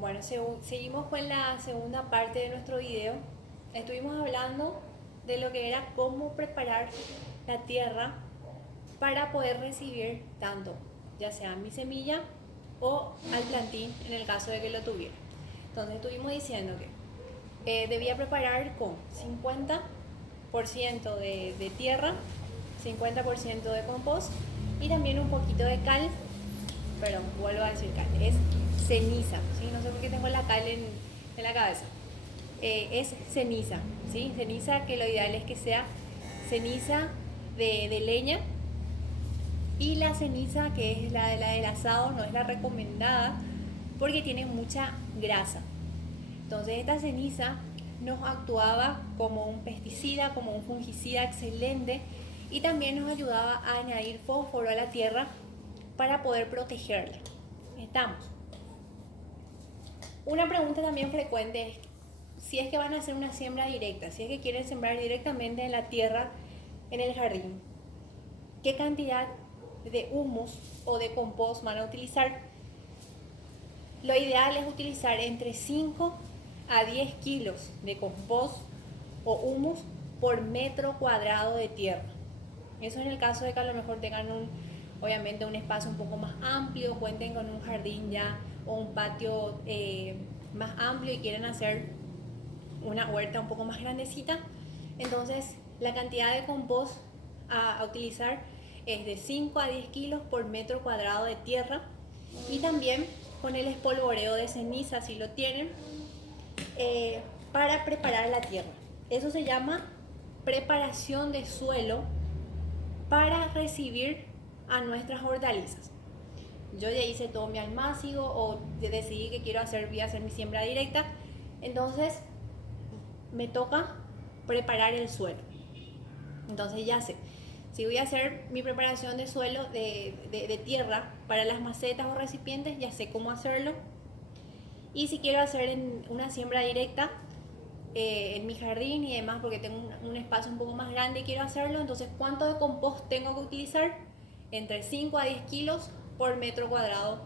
Bueno, seguimos con la segunda parte de nuestro video. Estuvimos hablando de lo que era cómo preparar la tierra para poder recibir tanto, ya sea mi semilla o al plantín en el caso de que lo tuviera. Entonces estuvimos diciendo que debía preparar con 50% de tierra, 50% de compost y también un poquito de cal. Perdón, vuelvo a decir cal, es ceniza, ¿sí? No sé por qué tengo la cal en la cabeza. Es ceniza, ¿sí? Ceniza que lo ideal es que sea ceniza de leña, y la ceniza que es la del asado no es la recomendada porque tiene mucha grasa. Entonces esta ceniza nos actuaba como un pesticida, como un fungicida excelente, y también nos ayudaba a añadir fósforo a la tierra para poder protegerla. Estamos. Una pregunta también frecuente es si es que van a hacer una siembra directa, si es que quieren sembrar directamente en la tierra, en el jardín, ¿qué cantidad de humus o de compost van a utilizar? Lo ideal es utilizar entre 5 a 10 kilos de compost o humus por metro cuadrado de tierra. Eso en el caso de que a lo mejor tengan obviamente un espacio un poco más amplio, cuenten con un jardín ya o un patio más amplio y quieren hacer una huerta un poco más grandecita. Entonces la cantidad de compost a utilizar es de 5 a 10 kilos por metro cuadrado de tierra, y también con el espolvoreo de ceniza si lo tienen, para preparar la tierra. Eso se llama preparación de suelo para recibir a nuestras hortalizas. Yo ya hice todo mi almácigo o decidí que voy a hacer mi siembra directa, entonces me toca preparar el suelo. Entonces ya sé, si voy a hacer mi preparación de suelo de tierra para las macetas o recipientes, ya sé cómo hacerlo. Y si quiero hacer una siembra directa en mi jardín y demás, porque tengo un espacio un poco más grande y quiero hacerlo, entonces ¿cuánto de compost tengo que utilizar? Entre 5 a 10 kilos por metro cuadrado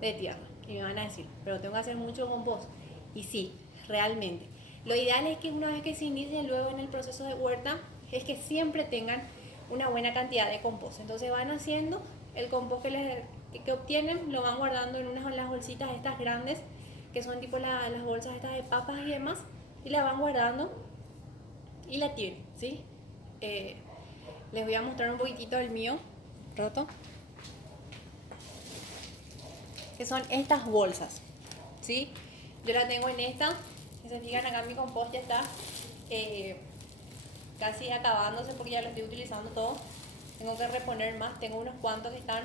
de tierra. Y me van a decir, pero tengo que hacer mucho compost. Y sí, realmente. Lo ideal es que una vez que se inicie luego en el proceso de huerta, es que siempre tengan una buena cantidad de compost. Entonces van haciendo el compost que obtienen, lo van guardando en unas de las bolsitas estas grandes, que son tipo las bolsas estas de papas y demás, y la van guardando y la tienen, ¿sí? Eh, Les voy a mostrar un poquitito del mío roto, que son estas bolsas, ¿sí? Yo la tengo en esta, si se fijan acá mi compost ya está eh, casi acabándose porque ya lo estoy utilizando todo. Tengo que reponer más, tengo unos cuantos que están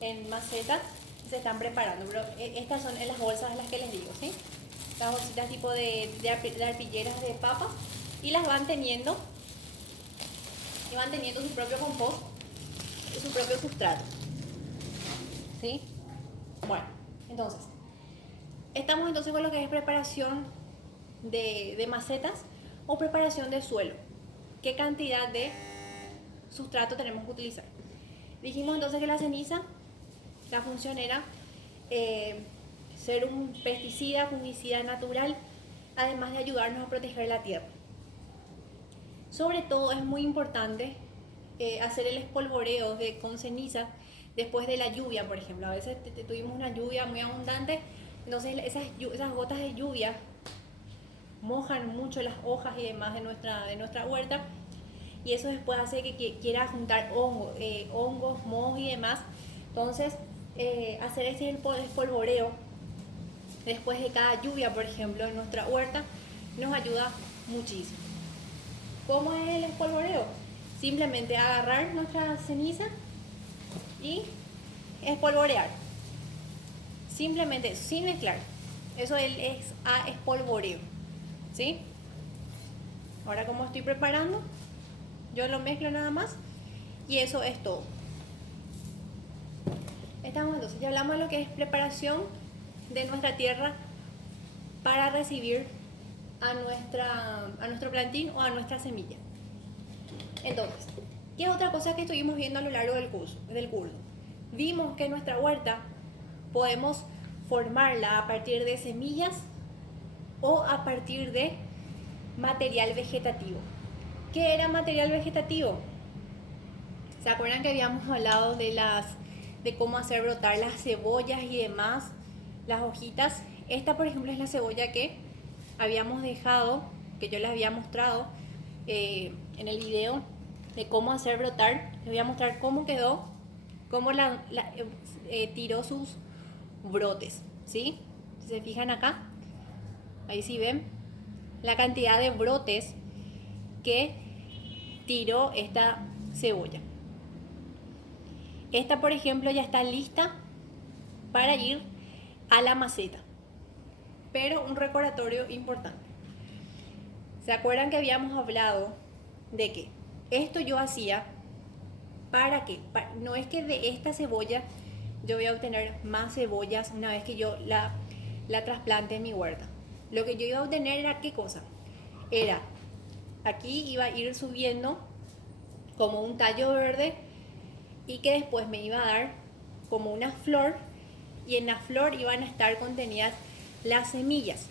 en macetas y se están preparando, pero estas son en las bolsas de las que les digo, ¿sí? Las bolsitas tipo de arpilleras de papa, y las van teniendo y van teniendo su propio compost y su propio sustrato, ¿sí? Bueno, entonces estamos entonces con lo que es preparación de macetas o preparación de suelo. ¿Qué cantidad de sustrato tenemos que utilizar? Dijimos entonces que la ceniza, la función era ser un pesticida, fungicida natural, además de ayudarnos a proteger la tierra. Sobre todo es muy importante hacer el espolvoreo con ceniza después de la lluvia, por ejemplo. A veces tuvimos una lluvia muy abundante, entonces esas gotas de lluvia mojan mucho las hojas y demás de nuestra huerta, y eso después hace que quiera juntar hongos, mohos y demás. Entonces, hacer ese espolvoreo después de cada lluvia, por ejemplo, en nuestra huerta, nos ayuda muchísimo. ¿Cómo es el espolvoreo? Simplemente agarrar nuestra ceniza y espolvorear. Simplemente, sin mezclar. Eso es a espolvoreo, ¿sí? Ahora, como estoy preparando, yo lo mezclo nada más y eso es todo. Estamos entonces, ya hablamos de lo que es preparación de nuestra tierra para recibir a nuestro plantín o a nuestra semilla. Entonces, ¿qué otra cosa que estuvimos viendo a lo largo del curso? Vimos que en nuestra huerta podemos formarla a partir de semillas o a partir de material vegetativo. ¿Qué era material vegetativo? ¿Se acuerdan que habíamos hablado de cómo hacer brotar las cebollas y demás, las hojitas? Esta, por ejemplo, es la cebolla que habíamos dejado, que yo les había mostrado en el video de cómo hacer brotar. Les voy a mostrar cómo quedó, cómo tiró sus brotes, ¿sí? Si se fijan acá, ahí sí ven la cantidad de brotes que tiró esta cebolla. Esta, por ejemplo, ya está lista para ir a la maceta. Pero un recordatorio importante. ¿Se acuerdan que habíamos hablado de que esto yo hacía para qué? No es que de esta cebolla yo voy a obtener más cebollas una vez que yo la trasplante en mi huerta. Lo que yo iba a obtener era ¿qué cosa? Era, aquí iba a ir subiendo como un tallo verde y que después me iba a dar como una flor, y en la flor iban a estar contenidas las semillas.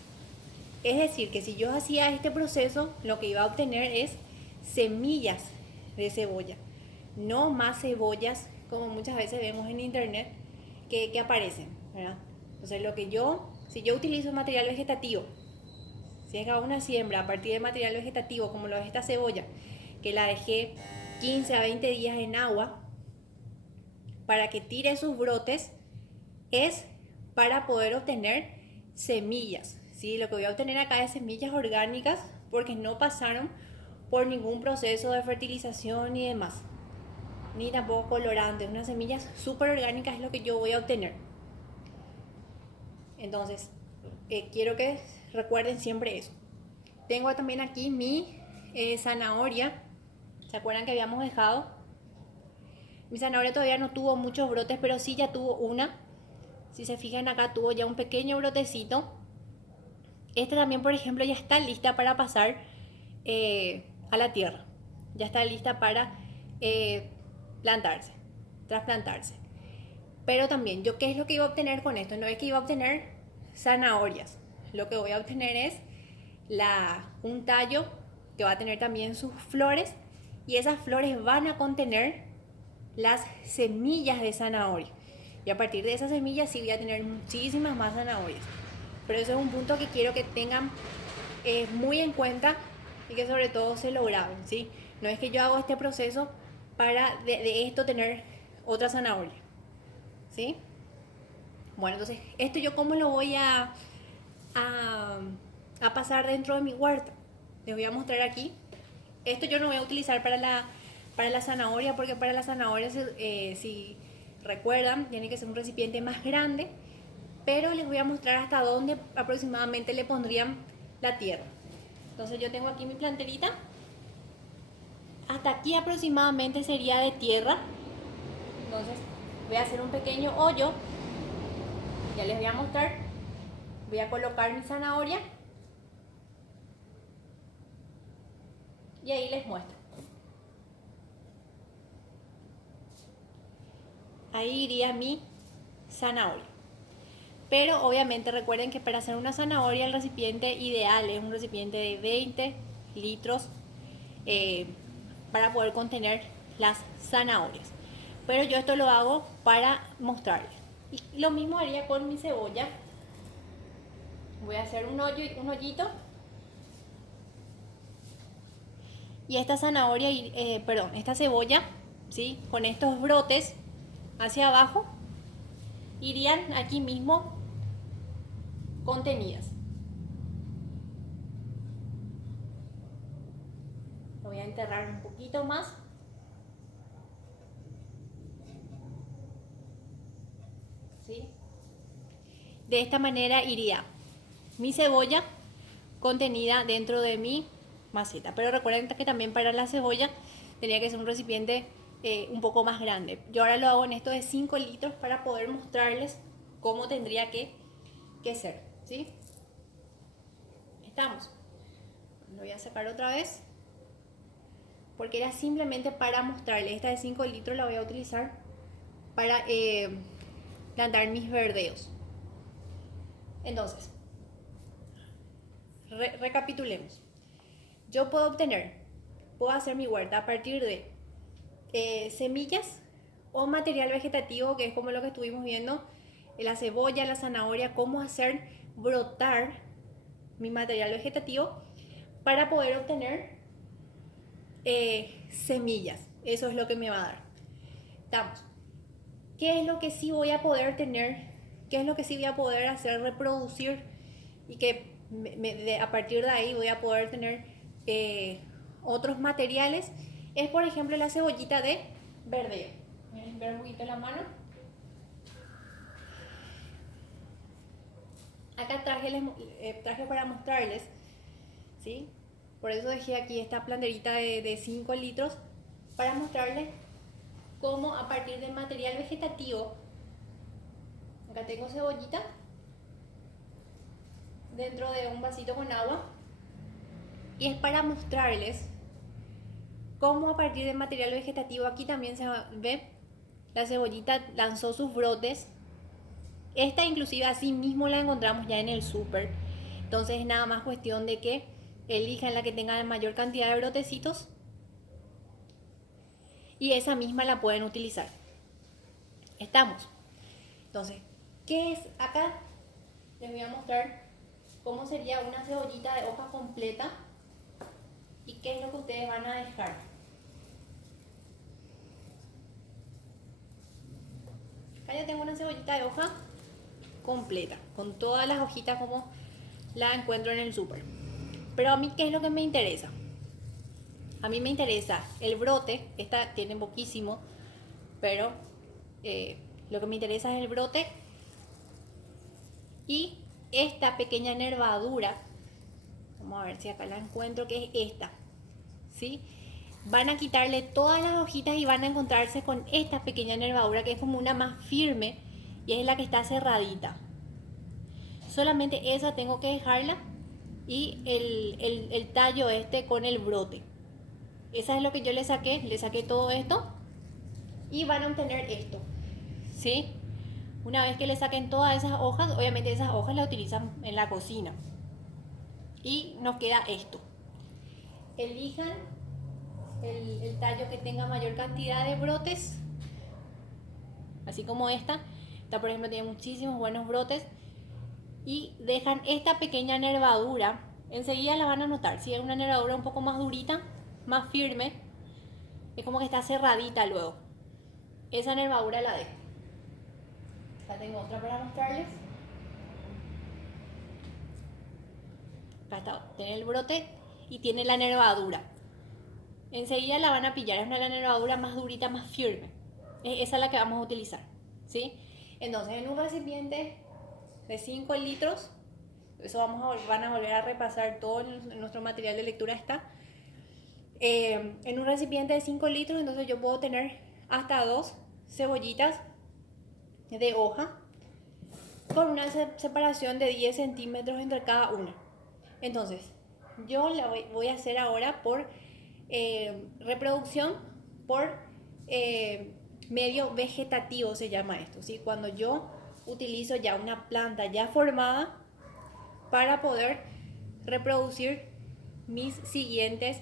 Es decir, que si yo hacía este proceso, lo que iba a obtener es semillas de cebolla, no más cebollas como muchas veces vemos en internet que aparecen, ¿verdad? Entonces si yo utilizo material vegetativo, si es una siembra a partir de material vegetativo como lo es esta cebolla, que la dejé 15 a 20 días en agua para que tire sus brotes, es para poder obtener semillas, ¿sí? Lo que voy a obtener acá es semillas orgánicas porque no pasaron por ningún proceso de fertilización ni demás, ni tampoco colorantes. Unas semillas súper orgánicas es lo que yo voy a obtener. Entonces, quiero que recuerden siempre eso. Tengo también aquí mi zanahoria. ¿Se acuerdan que habíamos dejado? Mi zanahoria todavía no tuvo muchos brotes, pero sí ya tuvo una. Si se fijan acá, tuvo ya un pequeño brotecito. Esta también, por ejemplo, ya está lista para pasar a la tierra. Ya está lista para trasplantarse. Pero también, ¿yo qué es lo que iba a obtener con esto? No es que iba a obtener zanahorias. Lo que voy a obtener es un tallo que va a tener también sus flores, y esas flores van a contener las semillas de zanahoria. Y a partir de esas semillas sí voy a tener muchísimas más zanahorias. Pero eso es un punto que quiero que tengan muy en cuenta y que sobre todo se lo graben, ¿sí? No es que yo hago este proceso para de esto tener otra zanahoria, ¿sí? Bueno, entonces, esto yo cómo lo voy a pasar dentro de mi huerta. Les voy a mostrar aquí. Esto yo no voy a utilizar para la zanahoria, porque para la zanahoria, si recuerdan, tiene que ser un recipiente más grande, pero les voy a mostrar hasta dónde aproximadamente le pondrían la tierra. Entonces yo tengo aquí mi planterita. Hasta aquí aproximadamente sería de tierra. Entonces voy a hacer un pequeño hoyo. Ya les voy a mostrar. Voy a colocar mi zanahoria. Y ahí les muestro. Ahí iría mi zanahoria. Pero obviamente recuerden que para hacer una zanahoria el recipiente ideal es un recipiente de 20 litros para poder contener las zanahorias. Pero yo esto lo hago para mostrarles. Y lo mismo haría con mi cebolla. Voy a hacer un hoyito. Y esta zanahoria, esta cebolla, ¿sí? Con estos brotes hacia abajo, irían aquí mismo contenidas. Lo voy a enterrar un poquito más. ¿Sí? De esta manera iría mi cebolla contenida dentro de mi maceta. Pero recuerden que también para la cebolla tenía que ser un recipiente un poco más grande. Yo ahora lo hago en esto de 5 litros para poder mostrarles cómo tendría que ser, ¿sí? Estamos. Lo voy a sacar otra vez porque era simplemente para mostrarles. Esta de 5 litros la voy a utilizar para plantar mis verdeos. Entonces, recapitulemos. Yo puedo hacer mi huerta a partir de semillas o material vegetativo, que es como lo que estuvimos viendo, la cebolla, la zanahoria, cómo hacer brotar mi material vegetativo para poder obtener semillas. Eso es lo que me va a dar. Estamos. ¿Qué es lo que sí voy a poder tener? ¿Qué es lo que sí voy a poder hacer reproducir? Y que a partir de ahí voy a poder tener otros materiales. Es por ejemplo la cebollita de verdeo. Voy a limpiar un poquito la mano. Acá traje para mostrarles, ¿sí? Por eso dejé aquí esta planterita de 5 litros para mostrarles cómo a partir de material vegetativo. Acá tengo cebollita dentro de un vasito con agua y es para mostrarles cómo a partir de material vegetativo, aquí también se ve, la cebollita lanzó sus brotes. Esta inclusive así mismo la encontramos ya en el súper. Entonces es nada más cuestión de que elijan la que tenga la mayor cantidad de brotecitos y esa misma la pueden utilizar. Estamos. Entonces, ¿qué es acá? Les voy a mostrar cómo sería una cebollita de hoja completa y qué es lo que ustedes van a dejar. Acá ya tengo una cebollita de hoja completa, con todas las hojitas como la encuentro en el súper. Pero a mí, ¿qué es lo que me interesa? A mí me interesa el brote. Esta tiene poquísimo, pero lo que me interesa es el brote y esta pequeña nervadura. Vamos a ver si acá la encuentro, que es esta, ¿sí? Van a quitarle todas las hojitas y van a encontrarse con esta pequeña nervadura que es como una más firme y es la que está cerradita. Solamente esa tengo que dejarla y el tallo este con el brote. Esa es lo que yo le saqué todo esto y van a obtener esto, ¿sí? Una vez que le saquen todas esas hojas, obviamente esas hojas las utilizan en la cocina y nos queda esto. Elijan el tallo que tenga mayor cantidad de brotes, así como esta por ejemplo tiene muchísimos buenos brotes, y dejan esta pequeña nervadura. Enseguida la van a notar, si es una nervadura un poco más durita, más firme, es como que está cerradita luego. Esa nervadura la dejo. Acá tengo otra para mostrarles. Acá está, tiene el brote y tiene la nervadura. Enseguida la van a pillar, es una nervadura más durita, más firme. Esa es la que vamos a utilizar, ¿sí? Entonces en un recipiente de 5 litros, eso van a volver a repasar todo nuestro material de lectura está. En un recipiente de 5 litros, entonces yo puedo tener hasta 2 cebollitas de hoja con una separación de 10 centímetros entre cada una. Entonces, yo la voy a hacer ahora por reproducción por medio vegetativo, se llama esto, ¿sí? Cuando yo utilizo ya una planta ya formada para poder reproducir mis siguientes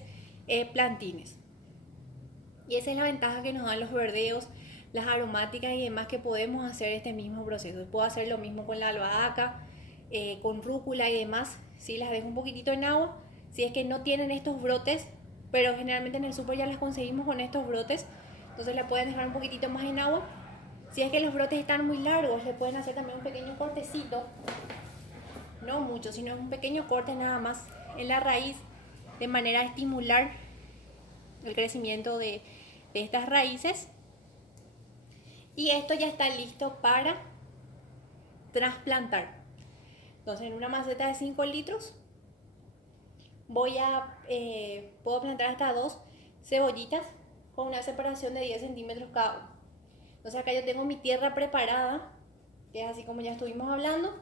plantines. Y esa es la ventaja que nos dan los verdeos, las aromáticas y demás, que podemos hacer este mismo proceso. Puedo hacer lo mismo con la albahaca, con rúcula y demás. Si las dejo un poquitito en agua, si es que no tienen estos brotes, pero generalmente en el súper ya las conseguimos con estos brotes, entonces la pueden dejar un poquitito más en agua. Si es que los brotes están muy largos, le pueden hacer también un pequeño cortecito, no mucho, sino un pequeño corte nada más en la raíz, de manera a estimular el crecimiento de estas raíces. Y esto ya está listo para trasplantar. Entonces en una maceta de 5 litros puedo plantar hasta 2 cebollitas con una separación de 10 centímetros cada uno. Entonces acá yo tengo mi tierra preparada, que es así como ya estuvimos hablando,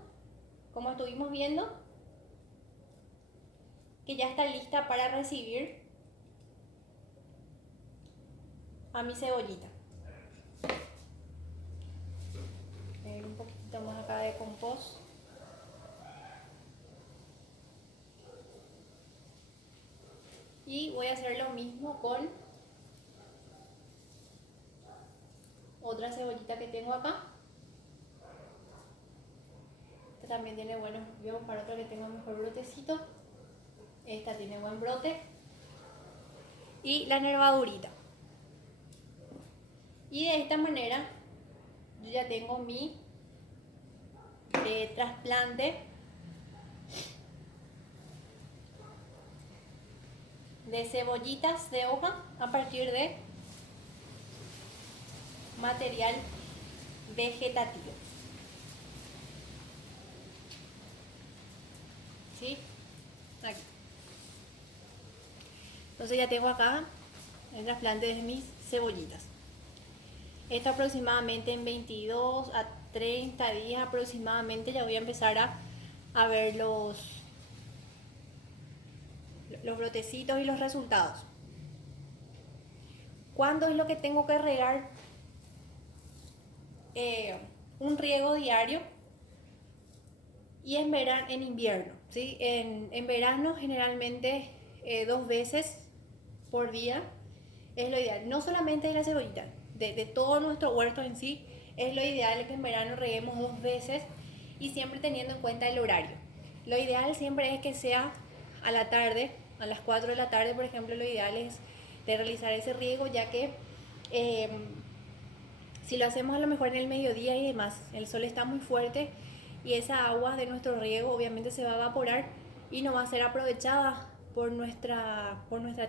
como estuvimos viendo, que ya está lista para recibir a mi cebollita. Un poquito más acá de compost. Y voy a hacer lo mismo con otra cebollita que tengo acá. Esta también tiene buenos, voy a buscar otra que tenga mejor brotecito. Esta tiene buen brote. Y la nervadurita. Y de esta manera yo ya tengo mi trasplante de cebollitas de hoja a partir de material vegetativo. ¿Sí? Aquí. Entonces ya tengo acá el trasplante de mis cebollitas. Esto aproximadamente en 22 a 30 días aproximadamente ya voy a empezar a ver los brotecitos y los resultados. ¿Cuándo es lo que tengo que regar? Un riego diario y en invierno, ¿sí? En verano generalmente 2 veces por día es lo ideal, no solamente de la cebollita, de todo nuestro huerto en sí, es lo ideal que en verano reguemos 2 veces y siempre teniendo en cuenta el horario. Lo ideal siempre es que sea a la tarde, a las 4 de la tarde, por ejemplo, lo ideal es de realizar ese riego, ya que si lo hacemos a lo mejor en el mediodía y demás, el sol está muy fuerte y esa agua de nuestro riego obviamente se va a evaporar y no va a ser aprovechada por nuestra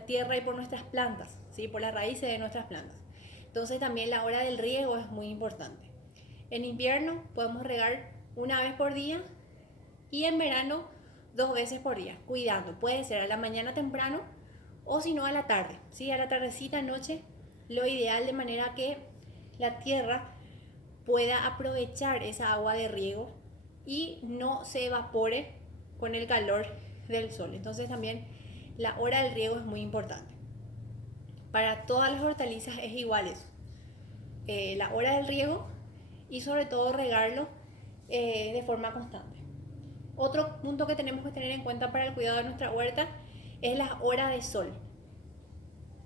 tierra y por nuestras plantas, ¿sí? Por las raíces de nuestras plantas. Entonces también la hora del riego es muy importante. En invierno podemos regar una vez por día y en verano 2 veces por día, cuidando. Puede ser a la mañana temprano o si no a la tarde, ¿sí? A la tardecita, noche, lo ideal de manera que la tierra pueda aprovechar esa agua de riego y no se evapore con el calor del sol. Entonces también la hora del riego es muy importante. Para todas las hortalizas es igual eso. La hora del riego y sobre todo regarlo de forma constante. Otro punto que tenemos que tener en cuenta para el cuidado de nuestra huerta es las horas de sol.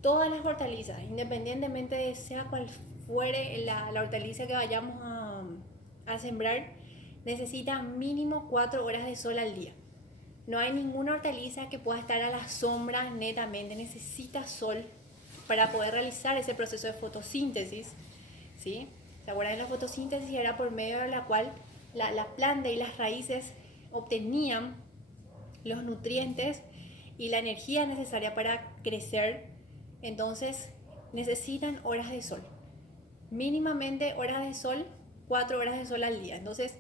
Todas las hortalizas, independientemente de sea cual fuere la hortaliza que vayamos a sembrar, necesitan mínimo 4 horas de sol al día. No hay ninguna hortaliza que pueda estar a la sombra netamente, necesita sol para poder realizar ese proceso de fotosíntesis, ¿sí? ¿Se acuerdan de la fotosíntesis? Era por medio de la cual la planta y las raíces obtenían los nutrientes y la energía necesaria para crecer. Entonces necesitan horas de sol, mínimamente horas de sol, 4 horas de sol al día. Entonces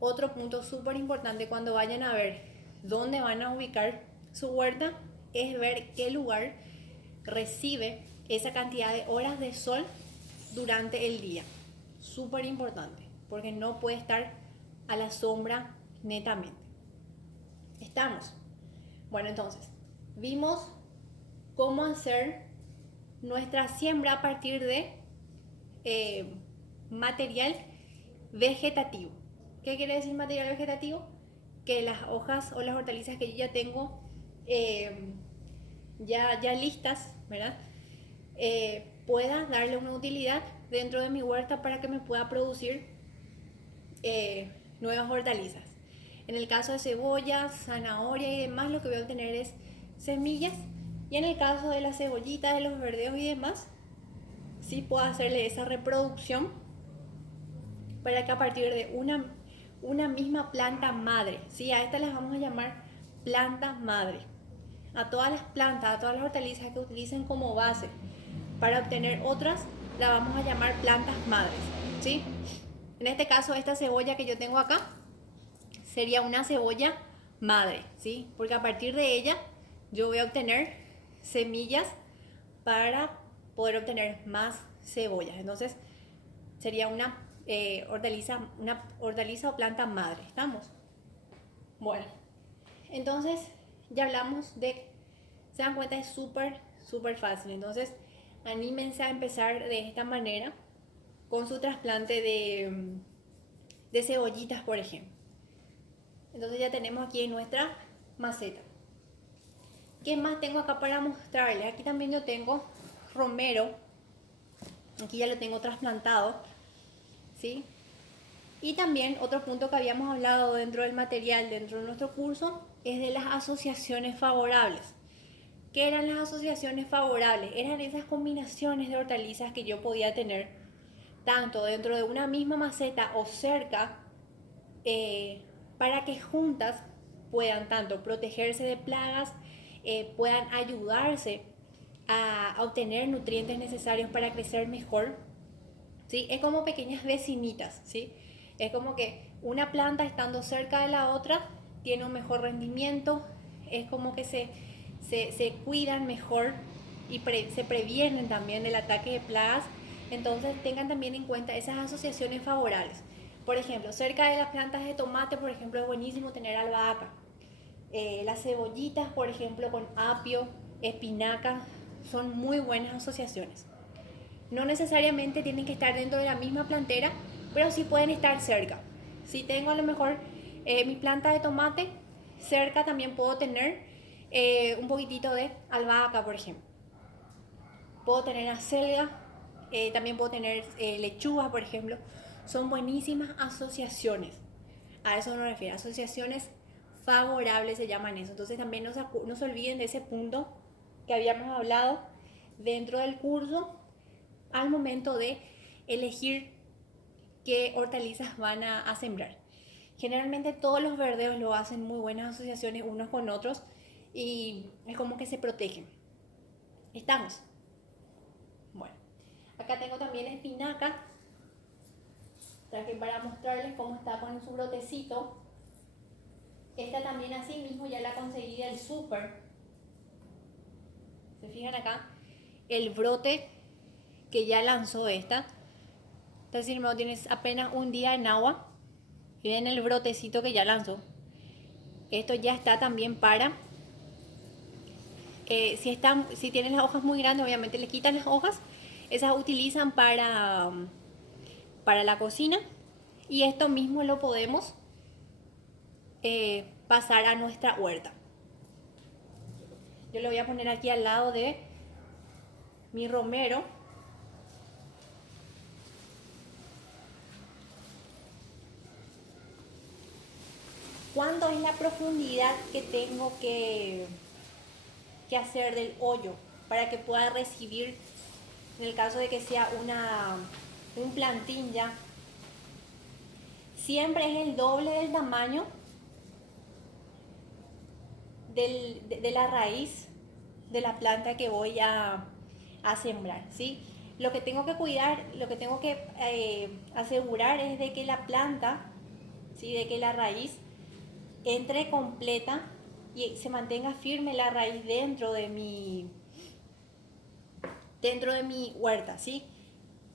otro punto súper importante cuando vayan a ver dónde van a ubicar su huerta es ver qué lugar recibe esa cantidad de horas de sol durante el día. Súper importante, porque no puede estar a la sombra netamente. ¿Estamos? Bueno, entonces, vimos cómo hacer nuestra siembra a partir de material vegetativo. ¿Qué quiere decir material vegetativo? Que las hojas o las hortalizas que yo ya tengo ya listas, ¿verdad? Pueda darle una utilidad dentro de mi huerta para que me pueda producir nuevas hortalizas. En el caso de cebolla, zanahoria y demás, lo que voy a obtener es semillas. Y en el caso de la cebollita, de los verdeos y demás, sí puedo hacerle esa reproducción para que a partir de una misma planta madre, ¿sí? A estas las vamos a llamar plantas madre. A todas las plantas, a todas las hortalizas que utilicen como base para obtener otras, las vamos a llamar plantas madres, ¿sí? En este caso, esta cebolla que yo tengo acá sería una cebolla madre, ¿sí? Porque a partir de ella yo voy a obtener semillas para poder obtener más cebollas. Entonces sería una hortaliza o planta madre. ¿Estamos? Bueno, entonces ya hablamos de, se dan cuenta, es súper fácil. Entonces anímense a empezar de esta manera con su trasplante de cebollitas, por ejemplo. Entonces ya tenemos aquí en nuestra maceta. ¿Qué más tengo acá para mostrarles? Aquí también yo tengo romero. Aquí ya lo tengo trasplantado, ¿sí? Y también otro punto que habíamos hablado dentro del material, dentro de nuestro curso, es de las asociaciones favorables. ¿Qué eran las asociaciones favorables? Eran esas combinaciones de hortalizas que yo podía tener tanto dentro de una misma maceta o cerca, para que juntas puedan tanto protegerse de plagas, puedan ayudarse a obtener nutrientes necesarios para crecer mejor, ¿sí? Es como pequeñas vecinitas, ¿sí? Es como que una planta estando cerca de la otra tiene un mejor rendimiento, es como que se cuidan mejor y se previenen también del ataque de plagas. Entonces tengan también en cuenta esas asociaciones favorables. Por ejemplo, cerca de las plantas de tomate, por ejemplo, es buenísimo tener albahaca. Las cebollitas, por ejemplo, con apio, espinaca, son muy buenas asociaciones. No necesariamente tienen que estar dentro de la misma plantera, pero sí pueden estar cerca. Si tengo a lo mejor mi planta de tomate, cerca también puedo tener un poquitito de albahaca, por ejemplo. Puedo tener acelga, también puedo tener lechuga, por ejemplo. Son buenísimas asociaciones. A eso me refiero, asociaciones favorables se llaman eso. Entonces también no se olviden de ese punto que habíamos hablado dentro del curso al momento de elegir qué hortalizas van a sembrar. Generalmente todos los verdeos lo hacen muy buenas asociaciones unos con otros y es como que se protegen. ¿Estamos? Bueno, acá tengo también espinaca. Traje para mostrarles cómo está con su brotecito. Esta también así mismo ya la conseguí del súper. Se fijan acá el brote que ya lanzó esta. Entonces, si tienes apenas un día en agua y ven el brotecito que ya lanzó. Esto ya está también para, si tienen las hojas muy grandes, obviamente le quitan las hojas. Esas utilizan para la cocina. Y esto mismo lo podemos pasar a nuestra huerta. Yo lo voy a poner aquí al lado de mi romero. ¿Cuánto es la profundidad que tengo que hacer del hoyo para que pueda recibir, en el caso de que sea un plantín ya? Siempre es el doble del tamaño de la raíz de la planta que voy a sembrar, ¿sí? Lo que tengo que cuidar, lo que tengo que asegurar es de que la planta, ¿sí? De que la raíz entre completa y se mantenga firme la raíz dentro de mi huerta, ¿sí?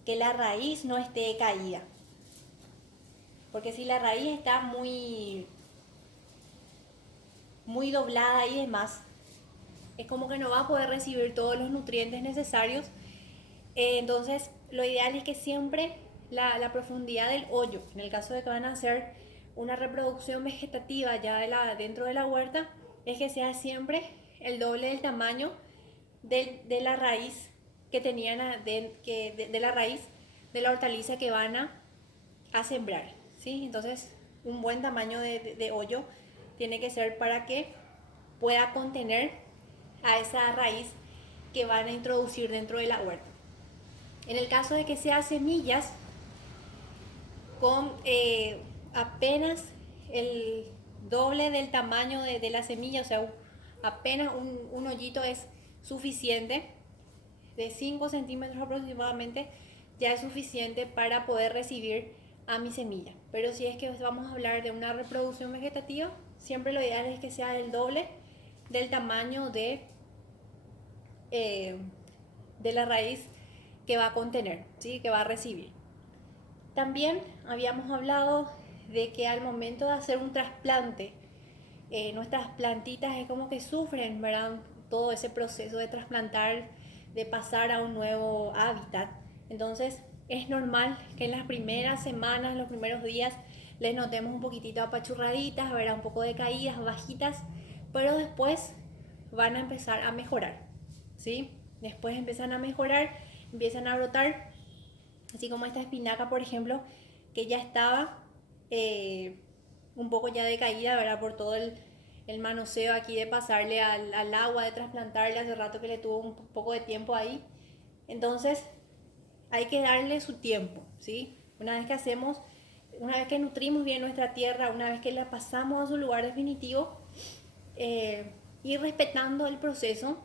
Que la raíz no esté caída. Porque si la raíz está muy doblada y demás, es como que no va a poder recibir todos los nutrientes necesarios. Entonces, lo ideal es que siempre la profundidad del hoyo, en el caso de que van a hacer una reproducción vegetativa ya dentro de la huerta, es que sea siempre el doble del tamaño de la raíz que tenían, de la raíz de la hortaliza que van a sembrar, ¿sí? Entonces, un buen tamaño de hoyo tiene que ser para que pueda contener a esa raíz que van a introducir dentro de la huerta. En el caso de que sea semillas, con apenas el doble del tamaño de la semilla, o sea, apenas un hoyito es suficiente, de 5 centímetros aproximadamente, ya es suficiente para poder recibir a mi semilla. Pero si es que vamos a hablar de una reproducción vegetativa, siempre lo ideal es que sea el doble del tamaño de la raíz que va a contener, ¿sí? Que va a recibir. También habíamos hablado de que al momento de hacer un trasplante, nuestras plantitas es como que sufren, ¿verdad? Todo ese proceso de trasplantar, de pasar a un nuevo hábitat. Entonces es normal que en las primeras semanas, los primeros días, les notemos un poquitito apachurraditas, ¿verdad? Un poco de caídas, bajitas, pero después van a empezar a mejorar, ¿sí? Después empiezan a mejorar, empiezan a brotar, así como esta espinaca, por ejemplo, que ya estaba un poco ya decaída, ¿verdad? Por todo el manoseo aquí de pasarle al agua, de trasplantarle, hace rato que le tuvo un poco de tiempo ahí. Entonces, hay que darle su tiempo, ¿sí? Una vez que nutrimos bien nuestra tierra, una vez que la pasamos a su lugar definitivo, ir respetando el proceso,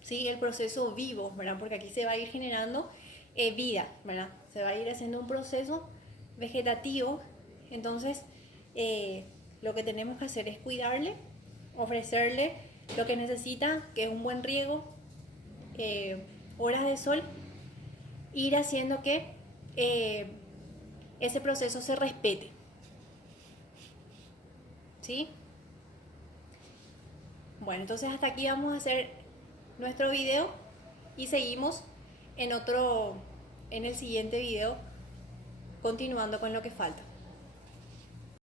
¿sí? El proceso vivo, ¿verdad? Porque aquí se va a ir generando vida, ¿verdad? Se va a ir haciendo un proceso vegetativo. Entonces, lo que tenemos que hacer es cuidarle, ofrecerle lo que necesita, que es un buen riego, horas de sol, ir haciendo que ese proceso se respete, ¿sí? Bueno, entonces hasta aquí vamos a hacer nuestro video y seguimos en el siguiente video, continuando con lo que falta.